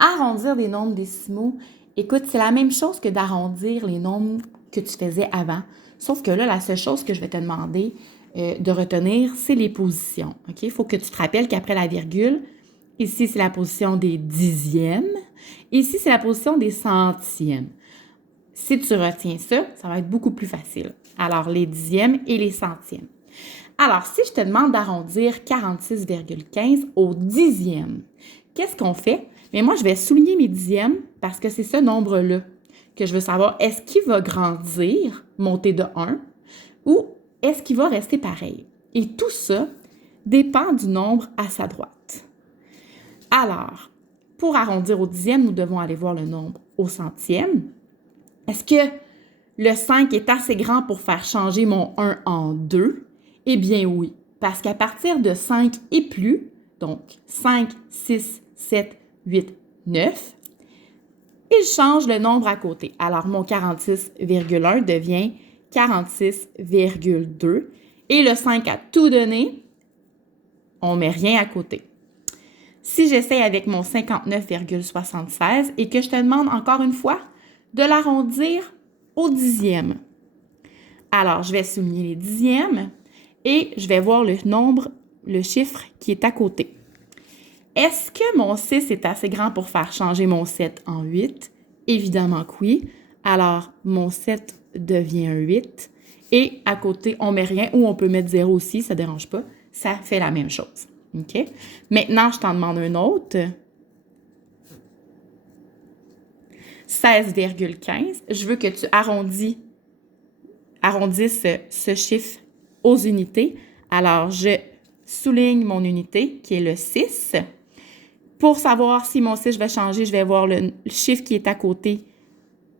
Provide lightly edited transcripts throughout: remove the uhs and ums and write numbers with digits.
Arrondir des nombres décimaux, écoute, c'est la même chose que d'arrondir les nombres que tu faisais avant. Sauf que là, la seule chose que je vais te demander de retenir, c'est les positions. OK? Il faut que tu te rappelles qu'après la virgule, ici, c'est la position des dixièmes. Ici, c'est la position des centièmes. Si tu retiens ça, ça va être beaucoup plus facile. Alors, les dixièmes et les centièmes. Alors, si je te demande d'arrondir 46,15 au dixième, qu'est-ce qu'on fait? Mais moi, je vais souligner mes dixièmes parce que c'est ce nombre-là que je veux savoir. Est-ce qu'il va grandir, monter de 1, ou est-ce qu'il va rester pareil? Et tout ça dépend du nombre à sa droite. Alors, pour arrondir au dixième, nous devons aller voir le nombre au centième. Est-ce que le 5 est assez grand pour faire changer mon 1 en 2? Eh bien oui, parce qu'à partir de 5 et plus, donc 5, 6, 7, 8, 9, il change le nombre à côté. Alors, mon 46,1 devient 46,2. Et le 5 a tout donné, on ne met rien à côté. Si j'essaie avec mon 59,76 et que je te demande encore une fois de l'arrondir au dixième. Alors, je vais souligner les dixièmes et je vais voir le nombre, le chiffre qui est à côté. Est-ce que mon 6 est assez grand pour faire changer mon 7 en 8? Évidemment que oui. Alors, mon 7 devient un 8. Et à côté, on ne met rien ou on peut mettre 0 aussi, ça ne dérange pas. Ça fait la même chose. OK? Maintenant, je t'en demande un autre. 16,15. Je veux que tu arrondisses ce chiffre aux unités. Alors, je souligne mon unité, qui est le 6. Pour savoir si mon 6, je vais changer, je vais voir le chiffre qui est à côté,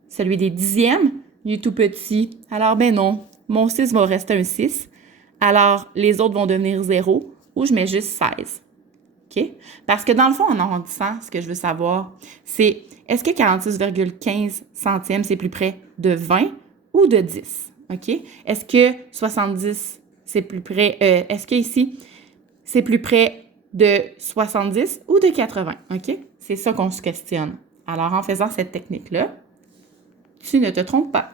celui des dixièmes. Il est tout petit. Alors, ben non, mon 6 va rester un 6. Alors, les autres vont devenir 0 ou je mets juste 16. OK? Parce que dans le fond, en arrondissant, ce que je veux savoir, c'est est-ce que 46,15 centièmes, c'est plus près de 20 ou de 10? OK? Est-ce que 70, c'est plus près... est-ce que ici, c'est plus près de 70 ou de 80? OK? C'est ça qu'on se questionne. Alors, en faisant cette technique-là, tu ne te trompes pas.